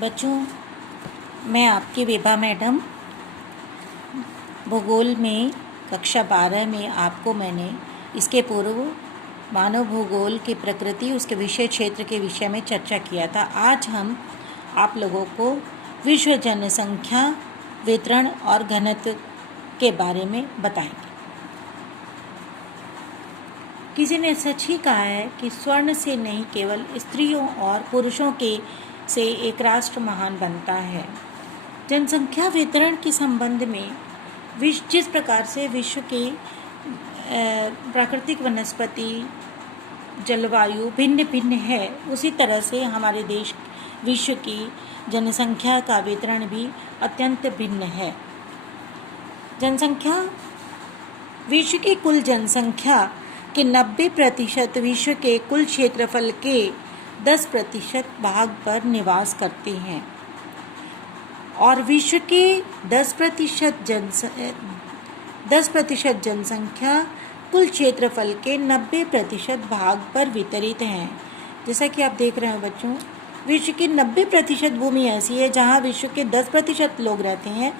बच्चों, मैं आपकी विभा मैडम भूगोल में कक्षा 12 में आपको मैंने इसके पूर्व मानव भूगोल की प्रकृति उसके विषय क्षेत्र के विषय में चर्चा किया था। आज हम आप लोगों को विश्व जनसंख्या वितरण और घनत्व के बारे में बताएंगे। किसी ने सच ही कहा है कि स्वर्ण से नहीं केवल स्त्रियों और पुरुषों के से एक राष्ट्र महान बनता है। जनसंख्या वितरण के संबंध में जिस प्रकार से विश्व के प्राकृतिक वनस्पति जलवायु भिन्न भिन्न है, उसी तरह से हमारे देश विश्व की जनसंख्या का वितरण भी अत्यंत भिन्न है। जनसंख्या विश्व की कुल जनसंख्या के 90% विश्व के कुल क्षेत्रफल के 10% भाग पर निवास करते हैं और विश्व के 10% जनसंख्या कुल क्षेत्रफल के 90% भाग पर वितरित हैं। जैसा कि आप देख रहे हैं बच्चों, विश्व की 90% भूमि ऐसी है जहां विश्व के 10% लोग रहते हैं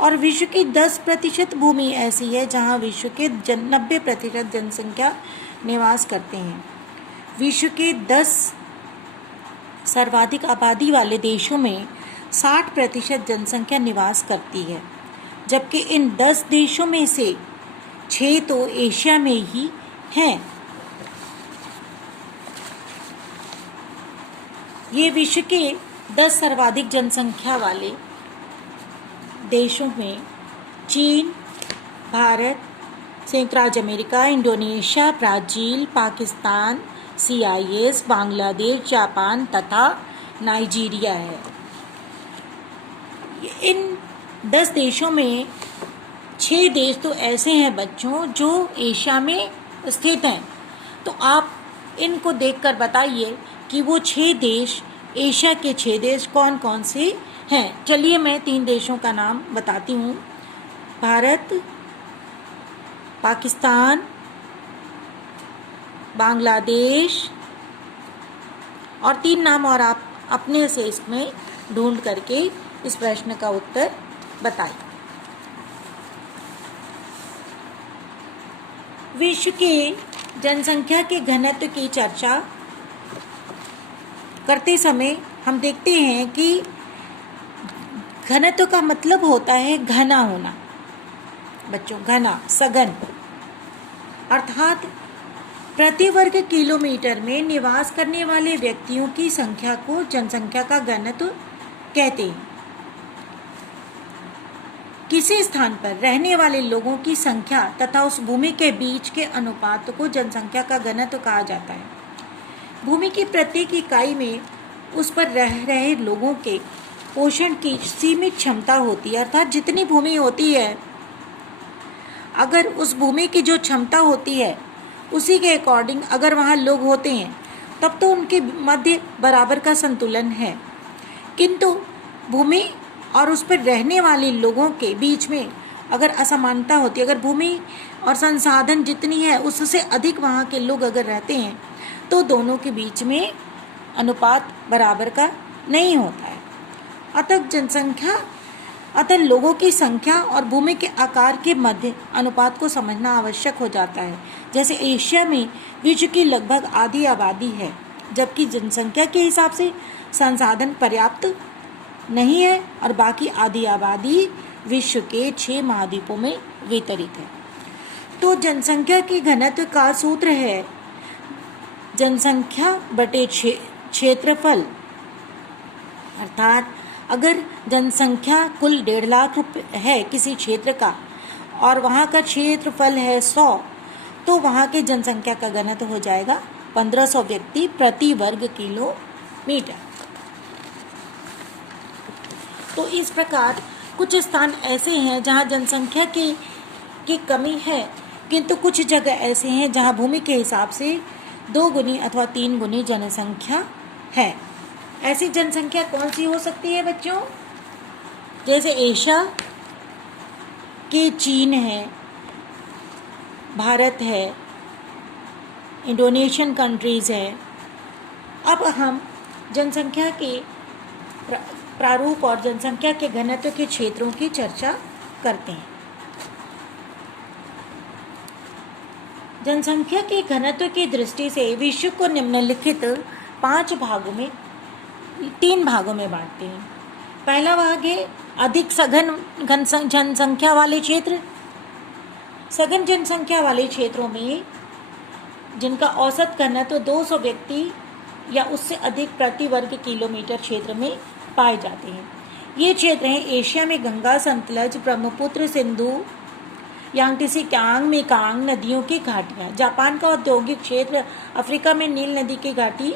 और विश्व की 10% भूमि ऐसी है जहां विश्व के 90% जनसंख्या निवास करते हैं। विश्व के 10 सर्वाधिक आबादी वाले देशों में 60% जनसंख्या निवास करती है, जबकि इन 10 देशों में से 6 तो एशिया में ही हैं। ये विश्व के 10 सर्वाधिक जनसंख्या वाले देशों में चीन, भारत, संयुक्त राज्य America, Indonesia, Brazil, Pakistan, CIS, Bangladesh, Japan तथा नाइजीरिया है। इन 10 देशों में 6 देश तो ऐसे हैं बच्चों जो एशिया में स्थित हैं। तो आप इनको देखकर बताइए कि वो 6 देश, एशिया के 6 देश कौन कौन से हैं। चलिए मैं 3 देशों का नाम बताती हूँ। भारत, पाकिस्तान, बांग्लादेश और 3 नाम और आप अपने से इसमें ढूंढ करके इस प्रश्न का उत्तर बताइए। विश्व के जनसंख्या के घनत्व की चर्चा करते समय हम देखते हैं कि घनत्व का मतलब होता है घना होना। बच्चों, घना, सघन, अर्थात प्रति वर्ग किलोमीटर में निवास करने वाले व्यक्तियों की संख्या को जनसंख्या का घनत्व कहते हैं। किसी स्थान पर रहने वाले लोगों की संख्या तथा उस भूमि के बीच के अनुपात को जनसंख्या का घनत्व कहा जाता है। भूमि की प्रत्येक इकाई में उस पर रह रहे लोगों के पोषण की सीमित क्षमता होती है, अर्थात जितनी भूमि होती है, अगर उस भूमि की जो क्षमता होती है उसी के अकॉर्डिंग अगर वहाँ लोग होते हैं तब तो उनके मध्य बराबर का संतुलन है। किंतु भूमि और उस पर रहने वाले लोगों के बीच में अगर असमानता होती है, अगर भूमि और संसाधन जितनी है उससे अधिक वहाँ के लोग अगर रहते हैं तो दोनों के बीच में अनुपात बराबर का नहीं होता है। अतः लोगों की संख्या और भूमि के आकार के मध्य अनुपात को समझना आवश्यक हो जाता है। जैसे एशिया में विश्व की लगभग आधी आबादी है, जबकि जनसंख्या के हिसाब से संसाधन पर्याप्त नहीं है और बाकी आधी आबादी विश्व के 6 महाद्वीपों में वितरित है। तो जनसंख्या की घनत्व का सूत्र है जनसंख्या बटे क्षेत्रफल। अर्थात अगर जनसंख्या कुल 1.5 लाख है किसी क्षेत्र का और वहाँ का क्षेत्रफल है 100, तो वहाँ के जनसंख्या का घनत्व हो जाएगा 1500 व्यक्ति प्रति वर्ग किलोमीटर। तो इस प्रकार कुछ स्थान ऐसे हैं जहाँ जनसंख्या की कमी है, किंतु कुछ जगह ऐसे हैं जहाँ भूमि के हिसाब से 2 गुनी अथवा 3 गुनी जनसंख्या है। ऐसी जनसंख्या कौन सी हो सकती है बच्चों? जैसे एशिया के चीन है, भारत है, इंडोनेशियन कंट्रीज़ है। अब हम जनसंख्या के प्रारूप और जनसंख्या के घनत्व के क्षेत्रों की चर्चा करते हैं। जनसंख्या के घनत्व की दृष्टि से विश्व को निम्नलिखित 3 भागों में बांटते हैं। पहला भाग है अधिक सघन जनसंख्या वाले क्षेत्र। सघन जनसंख्या वाले क्षेत्रों में जिनका औसत घनत्व 200 व्यक्ति या उससे अधिक प्रति वर्ग किलोमीटर क्षेत्र में पाए जाते हैं। ये क्षेत्र हैं एशिया में गंगा, सतलज, ब्रह्मपुत्र, सिंधु, यांगत्से कियांग, मेकांग नदियों की घाटियाँ। जापान का औद्योगिक क्षेत्र, अफ्रीका में नील नदी की घाटी,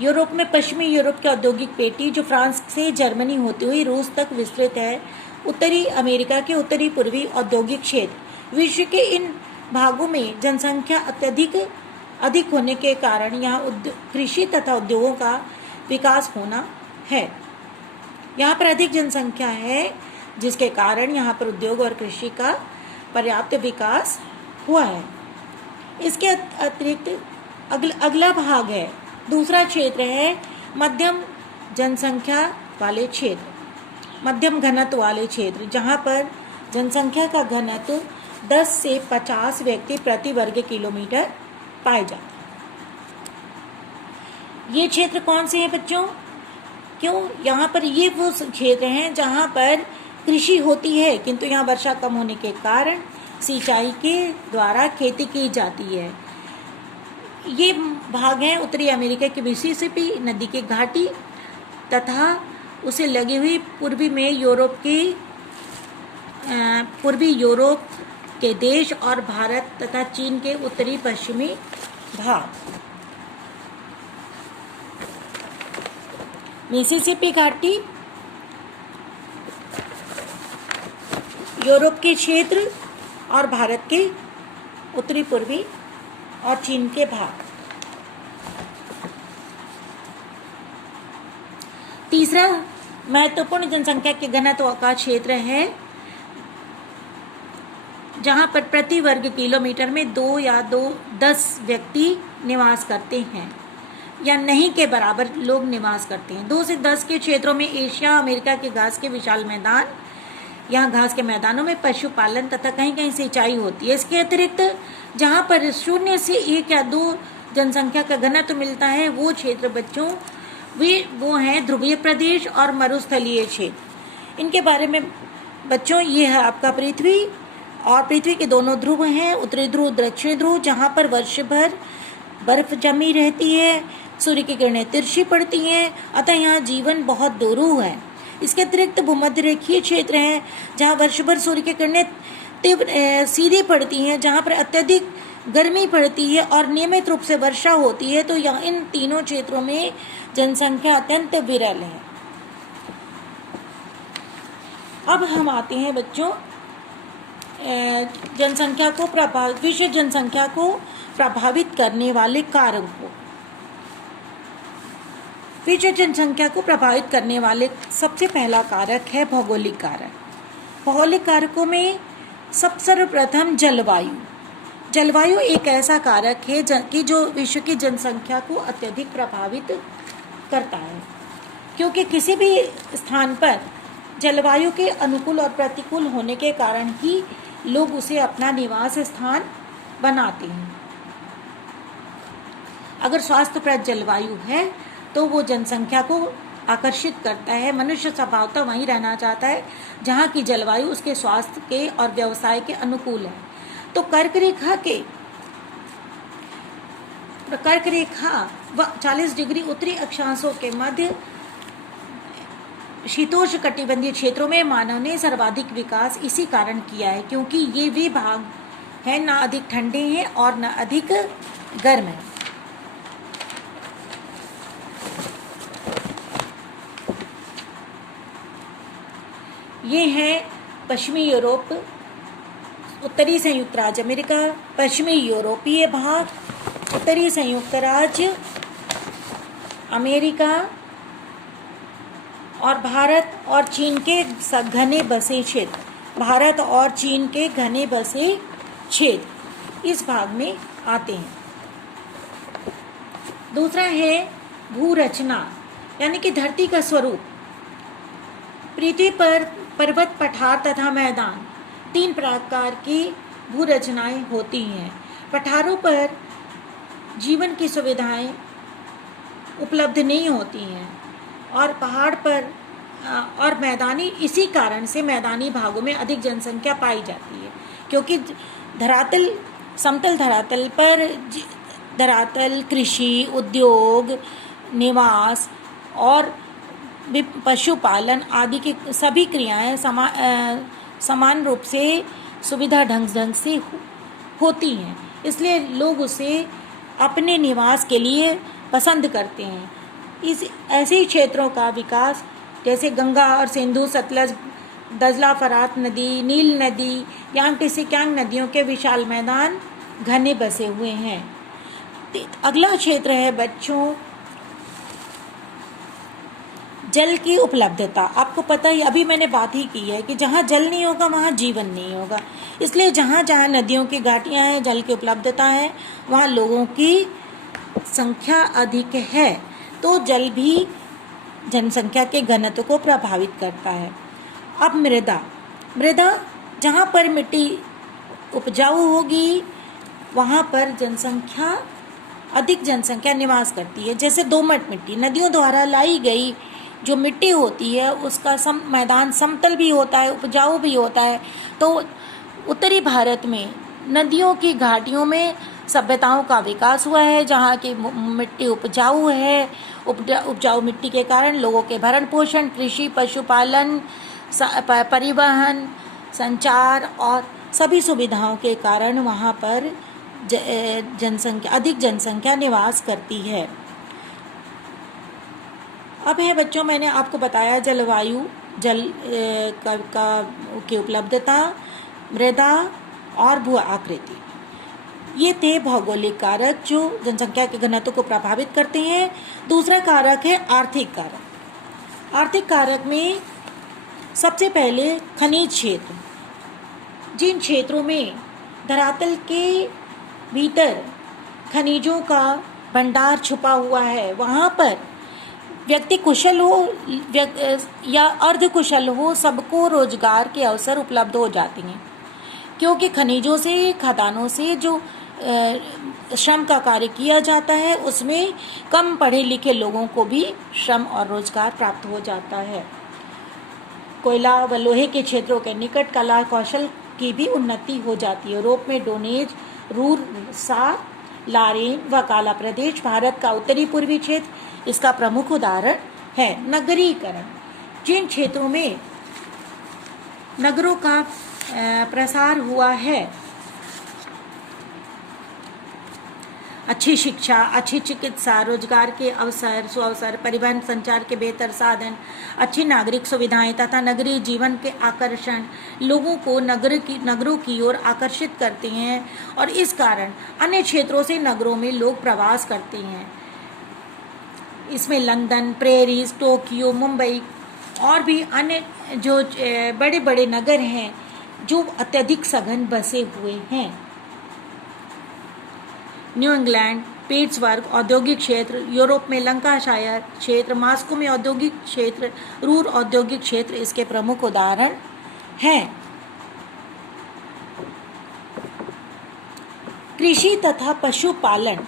यूरोप में पश्चिमी यूरोप की औद्योगिक पेटी जो फ्रांस से जर्मनी होती हुई रूस तक विस्तृत है, उत्तरी अमेरिका के उत्तरी पूर्वी औद्योगिक क्षेत्र। विश्व के इन भागों में जनसंख्या अधिक होने के कारण यहाँ कृषि तथा उद्योगों का विकास होना है। यहाँ पर अधिक जनसंख्या है जिसके कारण यहाँ पर उद्योग और कृषि का पर्याप्त विकास हुआ है। इसके अतिरिक्त अगला भाग है, दूसरा क्षेत्र है मध्यम जनसंख्या वाले क्षेत्र, मध्यम घनत्व वाले क्षेत्र, जहाँ पर जनसंख्या का घनत्व 10 से 50 व्यक्ति प्रति वर्ग किलोमीटर पाए जाते हैं। ये क्षेत्र कौन से हैं बच्चों? क्यों? यहाँ पर ये वो क्षेत्र हैं जहाँ पर कृषि होती है, किंतु यहाँ वर्षा कम होने के कारण सिंचाई के द्वारा खेती की जाती है। ये भाग हैं उत्तरी अमेरिका की मिसिसिपी नदी की घाटी तथा उसे लगी हुई पूर्वी यूरोप के देश और भारत तथा चीन के उत्तरी पश्चिमी भाग। मिसिसिपी घाटी, यूरोप के क्षेत्र और भारत के उत्तरी पूर्वी और चीन के भाग। तीसरा महत्वपूर्ण जनसंख्या के घनत्व का क्षेत्र है जहाँ पर प्रति वर्ग किलोमीटर में 2 या 10 व्यक्ति निवास करते हैं या नहीं के बराबर लोग निवास करते हैं। 2 से 10 के क्षेत्रों में एशिया, अमेरिका के घास के विशाल मैदान, यहाँ घास के मैदानों में पशुपालन तथा कहीं कहीं सिंचाई होती है। इसके अतिरिक्त जहाँ पर 0 से 1 या 2 जनसंख्या का घनत्व मिलता है वो क्षेत्र बच्चों वो हैं ध्रुवीय प्रदेश और मरुस्थलीय क्षेत्र। इनके बारे में बच्चों ये है आपका पृथ्वी, और पृथ्वी के दोनों ध्रुव हैं, उत्तरी ध्रुव, दक्षिणी ध्रुव, जहाँ पर वर्ष भर बर्फ जमी रहती है, सूर्य की किरणें तिरछी पड़ती हैं, अतः यहाँ जीवन बहुत दुरूह है। इसके अतिरिक्त भूमध्य रेखीय क्षेत्र हैं जहाँ वर्ष भर सूर्य की किरणें तीव्र सीधी पड़ती हैं, जहाँ पर अत्यधिक गर्मी पड़ती है और नियमित रूप से वर्षा होती है। तो यहाँ इन तीनों क्षेत्रों में जनसंख्या अत्यंत विरल है। अब हम आते हैं बच्चों विश्व जनसंख्या को प्रभावित करने वाले कारकों। विश्व जनसंख्या को प्रभावित करने वाले सबसे पहला कारक है भौगोलिक कारक। भौगोलिक कारकों में सर्वप्रथम जलवायु एक ऐसा कारक है कि जो विश्व की जनसंख्या को अत्यधिक प्रभावित करता है, क्योंकि किसी भी स्थान पर जलवायु के अनुकूल और प्रतिकूल होने के कारण ही लोग उसे अपना निवास स्थान बनाते हैं। अगर स्वास्थ्यप्रद जलवायु है तो वो जनसंख्या को आकर्षित करता है। मनुष्य स्वभावतः वहीं रहना चाहता है जहाँ की जलवायु उसके स्वास्थ्य के और व्यवसाय के अनुकूल है। तो कर्क रेखा व 40 डिग्री उत्तरी अक्षांशों के मध्य शीतोष्ण कटिबंधीय क्षेत्रों में मानव ने सर्वाधिक विकास इसी कारण किया है, क्योंकि ये वे भाग हैं ना अधिक ठंडे हैं और ना अधिक गर्म हैं। ये है पश्चिमी यूरोप, उत्तरी संयुक्त राज्य अमेरिका, पश्चिमी यूरोपीय भाग, उत्तरी संयुक्त राज्य अमेरिका और भारत और चीन के घने बसे क्षेत्र। भारत और चीन के घने बसे क्षेत्र इस भाग में आते हैं। दूसरा है भू रचना। यानी कि धरती का स्वरूप। पृथ्वी पर पर्वत, पठार तथा मैदान 3 प्रकार की भू रचनाएं होती हैं। पठारों पर जीवन की सुविधाएं उपलब्ध नहीं होती हैं और पहाड़ पर और मैदानी, इसी कारण से मैदानी भागों में अधिक जनसंख्या पाई जाती है, क्योंकि धरातल, समतल धरातल पर धरातल कृषि, उद्योग, निवास और पशुपालन आदि की सभी क्रियाएं समान रूप से सुविधा ढंग से होती हैं। इसलिए लोग उसे अपने निवास के लिए पसंद करते हैं। इस ऐसे ही क्षेत्रों का विकास जैसे गंगा और सिंधु, सतलज, दजला, फरात नदी, नील नदी, यांग सिक्यांग नदियों के विशाल मैदान घने बसे हुए हैं। अगला क्षेत्र है बच्चों जल की उपलब्धता। आपको पता ही, अभी मैंने बात ही की है कि जहाँ जल नहीं होगा वहाँ जीवन नहीं होगा। इसलिए जहाँ जहाँ नदियों की घाटियाँ हैं, जल की उपलब्धता है, वहाँ लोगों की संख्या अधिक है, तो जल भी जनसंख्या के घनत्व को प्रभावित करता है। अब मृदा जहाँ पर मिट्टी उपजाऊ होगी वहाँ पर अधिक जनसंख्या निवास करती है। जैसे दोमट मिट्टी, नदियों द्वारा लाई गई जो मिट्टी होती है उसका मैदान समतल भी होता है, उपजाऊ भी होता है। तो उत्तरी भारत में नदियों की घाटियों में सभ्यताओं का विकास हुआ है, जहाँ की मिट्टी उपजाऊ है। उपजाऊ मिट्टी के कारण लोगों के भरण पोषण, कृषि, पशुपालन, परिवहन, संचार और सभी सुविधाओं के कारण वहाँ पर अधिक जनसंख्या निवास करती है। अब है बच्चों, मैंने आपको बताया जलवायु, जल की उपलब्धता, मृदा और भू आकृति। ये थे भौगोलिक कारक जो जनसंख्या के घनत्व को प्रभावित करते हैं। दूसरा कारक है आर्थिक कारक। आर्थिक कारक में सबसे पहले खनिज क्षेत्र। जिन क्षेत्रों में धरातल के भीतर खनिजों का भंडार छुपा हुआ है, वहाँ पर व्यक्ति कुशल हो या अर्धकुशल हो, सबको रोजगार के अवसर उपलब्ध हो जाते हैं, क्योंकि खनिजों से, खदानों से जो श्रम का कार्य किया जाता है उसमें कम पढ़े लिखे लोगों को भी श्रम और रोजगार प्राप्त हो जाता है। कोयला व लोहे के क्षेत्रों के निकट कला कौशल की भी उन्नति हो जाती है। यूरोप में डोनेज, रूर, सार, लारेन व काला प्रदेश, भारत का उत्तरी पूर्वी क्षेत्र इसका प्रमुख उदाहरण है। नगरीकरण, जिन क्षेत्रों में नगरों का प्रसार हुआ है, अच्छी शिक्षा, अच्छी चिकित्सा, रोजगार के अवसर, सुअवसर, परिवहन, संचार के बेहतर साधन, अच्छी नागरिक सुविधाएं तथा नगरीय जीवन के आकर्षण लोगों को नगरों की ओर आकर्षित करते हैं और इस कारण अन्य क्षेत्रों से नगरों में लोग प्रवास करते हैं। इसमें लंदन, पेरिस, टोक्यो, मुंबई और भी अन्य जो बड़े बड़े नगर हैं जो अत्यधिक सघन बसे हुए हैं। न्यू इंग्लैंड, पिट्सबर्ग औद्योगिक क्षेत्र, यूरोप में लंकाशायर क्षेत्र, मॉस्को में औद्योगिक क्षेत्र, रूर औद्योगिक क्षेत्र इसके प्रमुख उदाहरण हैं। कृषि तथा पशुपालन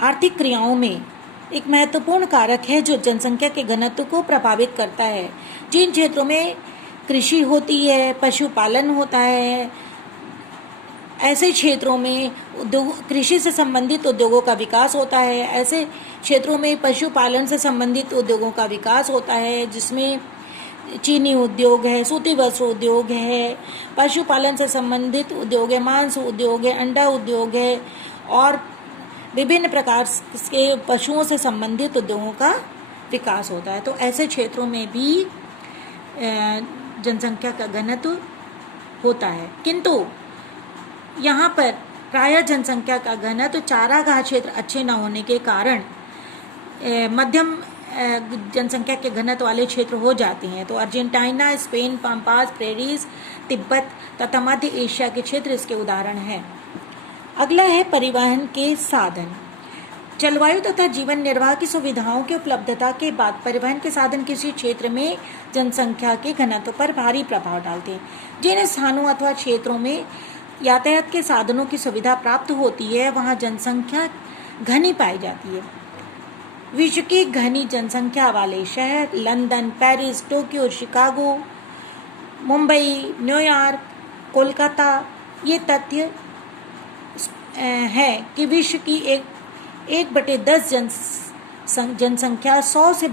आर्थिक क्रियाओं में एक महत्वपूर्ण कारक है जो जनसंख्या के घनत्व को प्रभावित करता है। जिन क्षेत्रों में कृषि होती है, पशुपालन होता है, ऐसे क्षेत्रों में कृषि से संबंधित उद्योगों का विकास होता है। ऐसे क्षेत्रों में पशुपालन से संबंधित उद्योगों का विकास होता है, जिसमें चीनी उद्योग है, सूती वस्त्र उद्योग है, पशुपालन से संबंधित उद्योग है, मांस उद्योग है, अंडा उद्योग है और विभिन्न प्रकार के पशुओं से संबंधित उद्योगों का विकास होता है। तो ऐसे क्षेत्रों में भी जनसंख्या का घनत्व होता है, किंतु यहाँ पर प्रायः जनसंख्या का घनत्व चारागाह क्षेत्र अच्छे न होने के कारण मध्यम जनसंख्या के घनत्व वाले क्षेत्र हो जाते हैं। तो Argentina, Spain, Pampas, Paris, Tibet तथा मध्य एशिया के क्षेत्र इसके उदाहरण हैं। अगला है परिवहन के साधन। जलवायु तथा जीवन निर्वाह की सुविधाओं की उपलब्धता के बाद परिवहन के साधन किसी क्षेत्र में जनसंख्या के घनत्व पर भारी प्रभाव डालते हैं। जिन स्थानों अथवा क्षेत्रों में यातायात के साधनों की सुविधा प्राप्त होती है वहाँ जनसंख्या घनी पाई जाती है। विश्व की घनी जनसंख्या वाले शहर London, Paris, Tokyo, Chicago, Mumbai, New York, Kolkata, ये तथ्य है कि विश्व की 1/10 जनसंख्या 100 से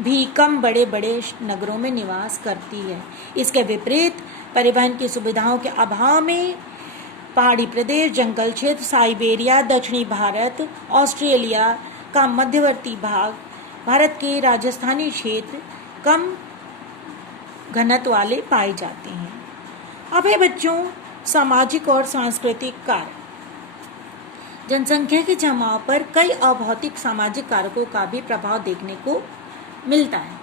भी कम बड़े बड़े नगरों में निवास करती है। इसके विपरीत परिवहन की सुविधाओं के अभाव में पहाड़ी प्रदेश, जंगल क्षेत्र, साइबेरिया, दक्षिणी भारत, ऑस्ट्रेलिया का मध्यवर्ती भाग, भारत के राजस्थानी क्षेत्र कम घनत्व वाले पाए जाते हैं। अब है बच्चों सामाजिक और सांस्कृतिक कारक। जनसंख्या के जमाव पर कई अभौतिक सामाजिक कारकों का भी प्रभाव देखने को मिलता है।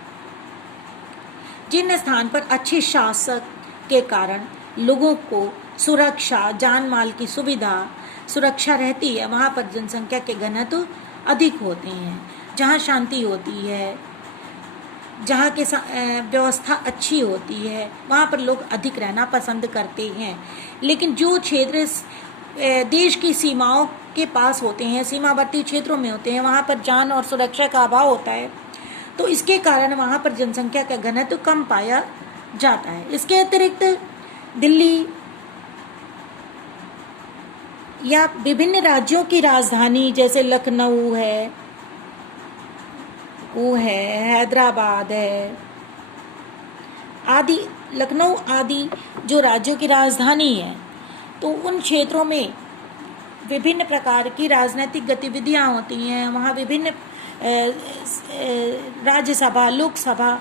जिन स्थान पर अच्छे शासक के कारण लोगों को सुरक्षा, जान माल की सुरक्षा रहती है वहाँ पर जनसंख्या के घनत्व अधिक होते हैं। जहाँ शांति होती है, जहाँ के व्यवस्था अच्छी होती है वहाँ पर लोग अधिक रहना पसंद करते हैं। लेकिन जो क्षेत्र देश की सीमाओं के पास होते हैं, सीमावर्ती क्षेत्रों में होते हैं, वहाँ पर जान और सुरक्षा का अभाव होता है, तो इसके कारण वहाँ पर जनसंख्या का घनत्व कम पाया जाता है। इसके अतिरिक्त दिल्ली या विभिन्न राज्यों की राजधानी जैसे लखनऊ है, हैदराबाद है आदि, लखनऊ आदि जो राज्यों की राजधानी है, तो उन क्षेत्रों में विभिन्न प्रकार की राजनीतिक गतिविधियां होती हैं। वहाँ विभिन्न राज्यसभा, लोकसभा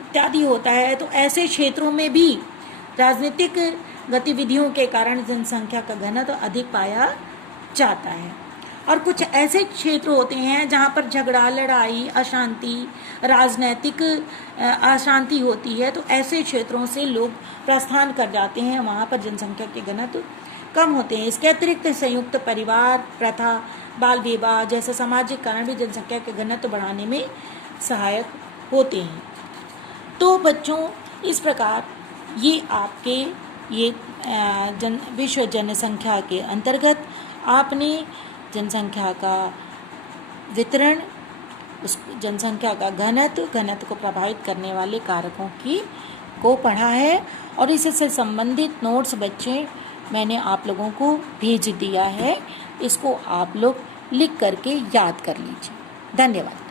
इत्यादि होता है। तो ऐसे क्षेत्रों में भी राजनीतिक गतिविधियों के कारण जनसंख्या का घनत्व अधिक पाया जाता है। और कुछ ऐसे क्षेत्र होते हैं जहाँ पर झगड़ा, लड़ाई, अशांति, राजनीतिक अशांति होती है, तो ऐसे क्षेत्रों से लोग प्रस्थान कर जाते हैं, वहाँ पर जनसंख्या के घनत्व कम होते हैं। इसके अतिरिक्त संयुक्त परिवार प्रथा, बाल विवाह जैसे सामाजिक कारण भी जनसंख्या के घनत्व बढ़ाने में सहायक होते हैं। तो बच्चों इस प्रकार ये आपके विश्व जनसंख्या के अंतर्गत आपने जनसंख्या का वितरण, उस जनसंख्या का घनत्व को प्रभावित करने वाले कारकों को पढ़ा है। और इससे संबंधित नोट्स बच्चे मैंने आप लोगों को भेज दिया है, इसको आप लोग लिख करके याद कर लीजिए। धन्यवाद।